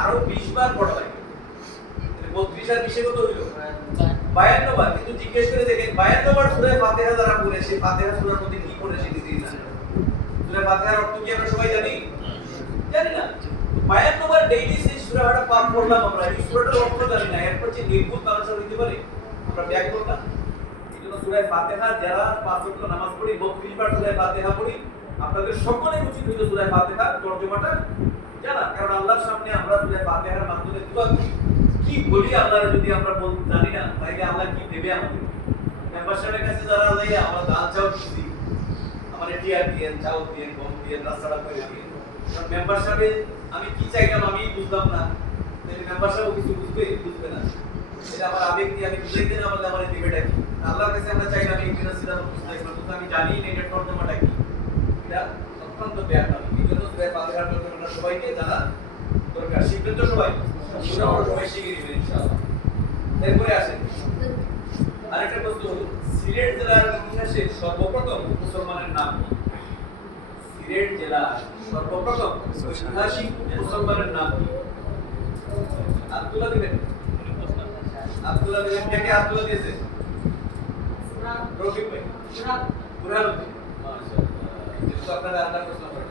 আরও বিশ বার পড়া লাগে। বত্রিশ আর বিশে কত হইল? বায়ান্ন বার। কিন্তু জিজ্ঞেস করে দেখেন বায়ান্ন বার সুরে ফাতেহা যারা পড়ে সে ফাতেহা সুরার মধ্যে কি পড়ে সে নিজেই জানে সুরে ফাতেহার অর্থ কি আমরা সবাই জানি? জানি না। বায়ান্ন বার ডেইলি সেই সুরাটা পাঠ করলাম আমরা। এই সুরাটার অর্থ জানি না। এরপর যে নির্ভুল মানুষ হইতে পারে আমরা ব্যাক করলাম এই জন্য সুরায় ফাতেহা যারা পাঁচ ওয়াক্ত নামাজ পড়ি বত্রিশ বার সুরায় ফাতেহা পড়ি আপনাদের সকলের উচিত হইল সুরায় ফাতেহা তর্জমাটা জানা কারণ আল্লাহর সামনে আমরা ফাতেহার মাধ্যমে দোয়া কি বলি যদি আমরা জানি না আল্লাহ কি দেবে আমাদের? মেম্বার সাহেবের কাছে যারা যাই, আমরা দাল আমার দিয়ে দিয়ে গম দিয়ে রাস্তাটা করে দিয়ে কারণ মেম্বার সাহেব আমি কি চাইলাম আমি বুঝলাম না। তাহলে মেম্বার সাহেব কিছু বুঝবে বুঝবে না। আমার আবেগ দিয়ে আমি বুঝাইতে না বললে আমার দেবেটা কি? আল্লাহর কাছে আমরা আমি জানি না এটা অত্যন্ত ব্যাখ্যা এই জন্য সুরায় সবাইকে জানা দরকার। শিখবেন তো সবাই। সবাই শিখে নেবেন ইনশাআল্লাহ এরপরে আসেন আরেকটা প্রশ্ন হলো সিলেট জেলার ইতিহাসে সর্বপ্রথম মুসলমানের নাম কি? সিলেট জেলার সর্বপ্রথম ঐতিহাসিক মুসলমানের নাম কি? আব্দুল্লাহ দিবেন। আব্দুল্লাহ দিবেন। কে কে আব্দুল্লাহ দিয়েছে? রফিক ভাই। বুরহানুদ্দিন মাশাআল্লাহ। কিন্তু আপনারা আরেকটা প্রশ্ন করেন।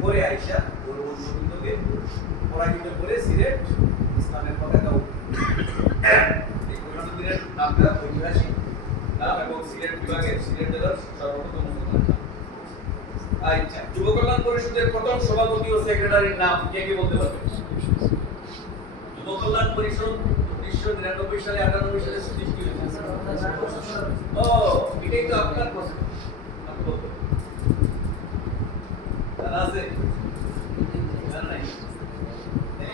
পরে আইসা গৌর গোবিন্দকে পরাজিত করে সিলেট ইসলামের পতাকা এই আচ্ছা যুব কল্যাণ পরিষদের প্রথম সভাপতি ও সেক্রেটারির নাম বলতে পারবে? যুব পরিষদ উনিশশো নিরানব্বই সালে আটানব্বই সালে সৃষ্টি তো আপনার প্রশ্ন আপনি বলতে পারেন। জানা আছে জানা নাই তাহলে